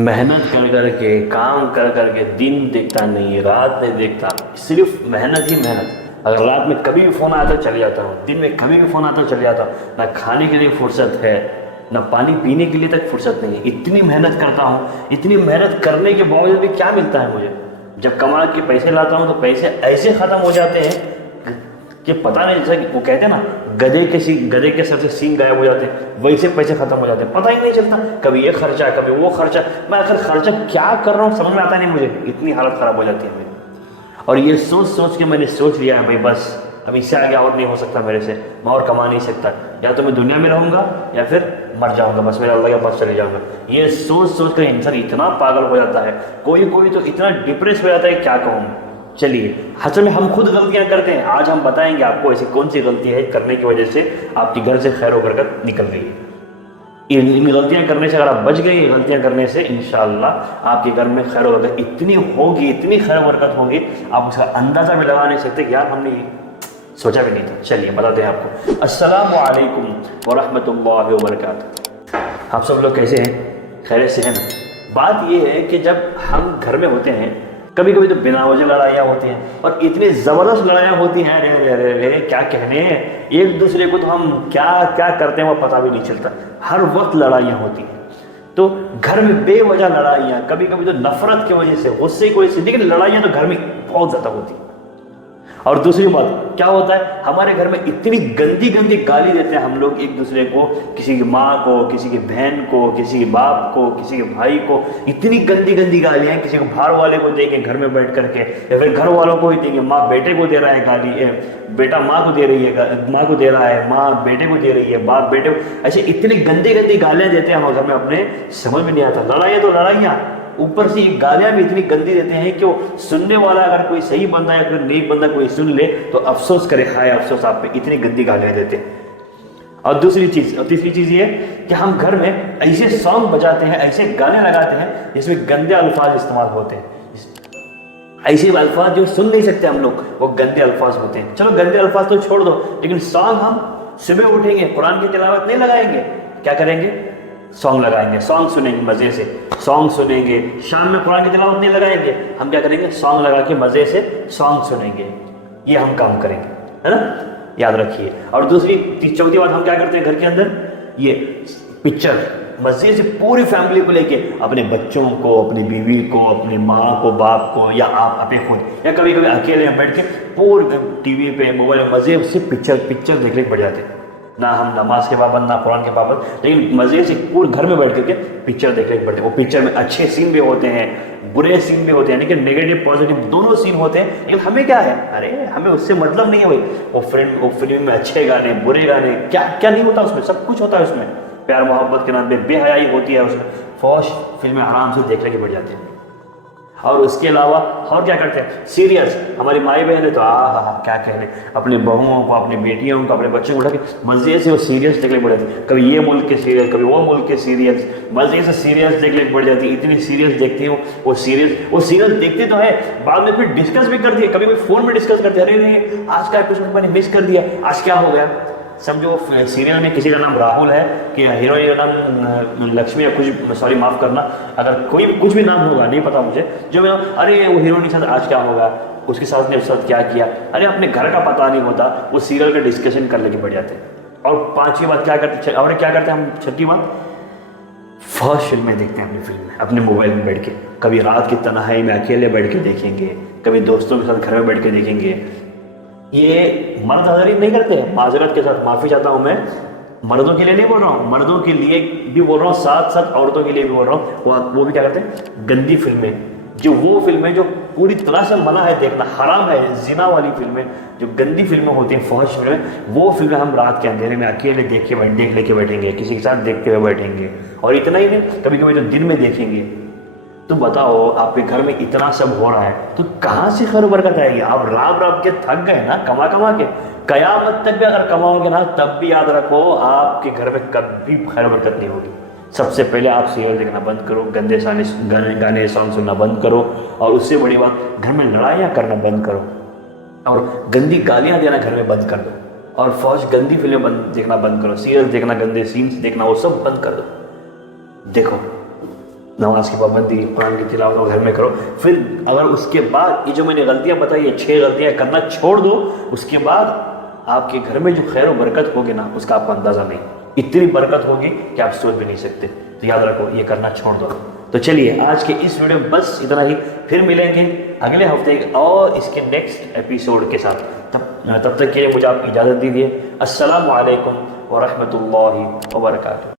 محنت کر کر کے کام کر کر کے دن دیکھتا نہیں، رات نہیں دیکھتا، صرف محنت ہی محنت۔ اگر رات میں کبھی بھی فون آتا چلے جاتا ہوں، دن میں کبھی بھی فون آتا چلے جاتا ہوں، نہ کھانے کے لیے فرصت ہے نہ پانی پینے کے لیے تک فرصت نہیں ہے۔ اتنی محنت کرتا ہوں، اتنی محنت کرنے کے باوجود بھی کیا ملتا ہے مجھے؟ جب کما کے پیسے لاتا ہوں تو پیسے ایسے ختم ہو جاتے ہیں کہ پتہ نہیں، جیسا کہ وہ کہتے ہیں نا گدھے کے سر سے سینگ غائب ہو جاتے ہیں، ویسے پیسے ختم ہو جاتے ہیں، پتہ ہی نہیں چلتا، کبھی یہ خرچہ کبھی وہ خرچہ، میں آخر خرچہ کیا کر رہا ہوں سمجھ میں آتا نہیں مجھے، اتنی حالت خراب ہو جاتی ہے میری۔ اور یہ سوچ کے میں نے سوچ لیا ہے بھائی بس اب اس سے آگے اور نہیں ہو سکتا میرے سے، میں اور کما نہیں سکتا، یا تو میں دنیا میں رہوں گا یا پھر مر جاؤں گا، بس میرا اللہ کے پاس چلے جاؤں گا۔ یہ سوچ کر انسان اتنا پاگل ہو جاتا ہے، کوئی تو اتنا ڈپریس ہو جاتا ہے، کیا کہوں۔ چلیے، اصل میں ہم خود غلطیاں کرتے ہیں، آج ہم بتائیں گے آپ کو ایسی کون سی غلطی ہے کرنے کی وجہ سے آپ کے گھر سے خیر و برکت نکل گئی ہے۔ ان غلطیاں کرنے سے اگر آپ بچ گئے، غلطیاں کرنے سے انشاءاللہ آپ کے گھر میں خیر و برکت اتنی ہوگی، اتنی خیر و برکت ہوگی، آپ اس کا اندازہ بھی لگا نہیں سکتے کہ یار ہم نے سوچا بھی نہیں تھا۔ چلیے بتاتے ہیں آپ کو۔ السلام علیکم ورحمۃ اللہ وبرکاتہ۔ آپ سب لوگ کیسے ہیں؟ خیریت سے ہیں نا؟ بات یہ ہے کہ جب ہم گھر میں ہوتے ہیں کبھی کبھی تو بنا وجہ لڑائیاں ہوتی ہیں، اور اتنی زبردست لڑائیاں ہوتی ہیں، رے کیا کہنے ہیں، ایک دوسرے کو تو ہم کیا کرتے ہیں وہ پتہ بھی نہیں چلتا، ہر وقت لڑائیاں ہوتی ہیں۔ تو گھر میں بے وجہ لڑائیاں، کبھی کبھی تو نفرت کی وجہ سے، غصے کی وجہ سے، لیکن لڑائیاں تو گھر میں بہت زیادہ ہوتی ہیں۔ اور دوسری بات کیا ہوتا ہے، ہمارے گھر میں اتنی گندی گالی دیتے ہیں ہم لوگ ایک دوسرے کو، کسی کی ماں کو، کسی کی بہن کو، کسی کے باپ کو، کسی کے بھائی کو، اتنی گندی گالیاں ہیں، کسی کو باہر والے کو دیں گے گھر میں بیٹھ کر کے، یا پھر گھر والوں کو ہی دیں گے، ماں بیٹے کو دے رہا ہے گالی، بیٹا ماں کو دے رہی ہے، ماں کو دے رہا ہے، ماں بیٹے کو دے رہی ہے، باپ بیٹے کو، ایسے اتنی گندی گالیاں دیتے ہیں ہمارے گھر میں، اپنے سمجھ میں نہیں آتا۔ لڑائیاں تو لڑائیاں، اوپر سے یہ گالیاں بھی اتنی گندی دیتے ہیں کہ وہ سننے والا اگر کوئی صحیح بندہ یا پھر نیک بندہ کوئی سن لے تو افسوس کرے، ہائے افسوس آپ پہ، اتنی گندی گالیاں دیتے ہیں۔ اور تیسری چیز یہ کہ ہم گھر میں ایسے سانگ بجاتے ہیں، ایسے گانے لگاتے ہیں جس میں گندے الفاظ استعمال ہوتے ہیں، ایسے الفاظ جو سن نہیں سکتے ہم لوگ، وہ گندے الفاظ ہوتے ہیں۔ چلو گندے الفاظ تو چھوڑ دو، لیکن سانگ ہم صبح اٹھیں گے قرآن کی تلاوت نہیں لگائیں گے، کیا کریں گے؟ سانگ لگائیں گے، سانگ سنیں گے مزے سے، سانگ سنیں گے۔ شام میں قرآن کی تلاوت نہیں لگائیں گے، ہم کیا کریں گے؟ سانگ لگا کے مزے سے سانگ سنیں گے، یہ ہم کام کریں گے، ہے نا؟ یاد رکھیے۔ اور چوتھی بات ہم کیا کرتے ہیں گھر کے اندر؟ یہ پکچر مزے سے پوری فیملی کو لے کے، اپنے بچوں کو، اپنی بیوی کو، اپنی ماں کو، باپ کو، یا آپ اپنے خود، یا کبھی اکیلے بیٹھ کے پورے ٹی وی پہ موبائل میں مزے سے پکچر دیکھنے پڑ جاتے ہیں۔ نہ ہم نماز کے پابند نہ قرآن کے پابند، لیکن مزے سے پورے گھر میں بیٹھ کر کے پکچر دیکھنے پڑتے ہیں۔ وہ پکچر میں اچھے سین بھی ہوتے ہیں، برے سین بھی ہوتے ہیں، لیکن نیگیٹو پازیٹیو دونوں سین ہوتے ہیں، لیکن ہمیں کیا ہے، ارے ہمیں اس سے مطلب نہیں ہے بھائی، وہ فلم میں اچھے گانے، برے گانے، کیا نہیں ہوتا اس میں، سب کچھ ہوتا ہے اس میں، پیار محبت کے نام پہ بے حیائی ہوتی ہے اس میں، فوش فلمیں آرام سے دیکھنے کے بیٹھ جاتے ہیں۔ اور اس کے علاوہ اور کیا کرتے ہیں؟ سیریلس، ہماری مائی بہنیں تو کیا کہنے، اپنے بہوؤں کو، اپنی بیٹیوں کو، اپنے بچوں کو اٹھا کے مزے سے وہ سیریلس دیکھنے پڑ جاتی، کبھی یہ ملک کے سیریل، کبھی وہ ملک کے سیریلس، مزے سے سیریلس دیکھنے پڑ جاتی، اتنی سیریلس دیکھتی ہوں وہ سیریل دیکھتے تو ہے، بعد میں پھر ڈسکس بھی کرتی ہے، کبھی کوئی فون میں ڈسکس کرتے ہیں، ارے نہیں آج کا ایپیسوڈ میں نے مس کر دیا، آج کیا ہو گیا۔ سمجھو سیریل میں کسی کا نام راہل ہے کہ ہیروئن کا نام لکشمی، یا کچھ، سوری معاف کرنا اگر کوئی کچھ بھی نام ہوگا نہیں پتا مجھے، جو میں ارے وہ ہیروئن کے ساتھ آج کیا ہوگا، اس کے ساتھ نے اس ساتھ کیا کیا، ارے اپنے گھر کا پتہ نہیں ہوتا، وہ سیریل کا ڈسکشن کر لے کے بیٹھ جاتے ہیں۔ اور پانچویں بات کیا کرتے ہیں، اور کیا کرتے ہیں ہم، چھٹی بات، فحش فلمیں دیکھتے ہیں اپنی فلم میں، اپنے موبائل میں بیٹھ کے، کبھی رات کی تنہائی میں اکیلے بیٹھ کے دیکھیں گے، کبھی دوستوں کے ساتھ گھر میں بیٹھ کے دیکھیں گے۔ یہ مرد حضرت نہیں کرتے، معذرت کے ساتھ معافی چاہتا ہوں، میں مردوں کے لیے نہیں بول رہا ہوں، مردوں کے لیے بھی بول رہا ہوں، ساتھ ساتھ عورتوں کے لیے بھی بول رہا ہوں، وہ بھی کیا کرتے ہیں؟ گندی فلمیں، جو وہ فلمیں جو پوری طرح سے منع ہے دیکھنا، حرام ہے، زنا والی فلمیں، جو گندی فلمیں ہوتی ہیں، فحش فلمیں، وہ فلمیں ہم رات کے اندھیرے میں اکیلے دیکھ لے کے بیٹھیں گے، کسی کے ساتھ دیکھتے ہوئے بیٹھیں گے، اور اتنا ہی نہیں، کبھی کبھی تو دن میں دیکھیں گے۔ تو بتاؤ آپ کے گھر میں اتنا سب ہو رہا ہے تو کہاں سے خیر و برکت آئے گی؟ آپ راب کے تھک گئے نا کما کے، قیامت تک بھی اگر کماؤ گے نا تب بھی یاد رکھو آپ کے گھر میں کبھی خیر و برکت نہیں ہوگی۔ سب سے پہلے آپ سیریل دیکھنا بند کرو، گندے گانے سانگ سننا بند کرو، اور اس سے بڑی بات گھر میں لڑائیاں کرنا بند کرو، اور گندی گالیاں دینا گھر میں بند کر دو، اور فوج گندی فلمیں دیکھنا بند کرو، سیریل دیکھنا، گندے سینس دیکھنا، وہ سب بند کر دو۔ دیکھو نماز کی پابندی، قرآن کی تلاوت گھر میں کرو. پھر اگر اس کے بعد یہ جو میں نے غلطیاں بتائی یہ 6 غلطیاں کرنا چھوڑ دو، اس کے بعد آپ کے گھر میں جو خیر و برکت ہوگی نا اس کا آپ کو اندازہ نہیں، اتنی برکت ہوگی کہ آپ سوچ بھی نہیں سکتے. تو یاد رکھو یہ کرنا چھوڑ دو. تو چلیے آج کے اس ویڈیو میں بس اتنا ہی، پھر ملیں گے اگلے ہفتے اور اس کے نیکسٹ ایپیسوڈ کے ساتھ. تب تک کے لیے مجھے آپ اجازت دیجیے. السلام علیکم ورحمۃ اللہ وبرکاتہ.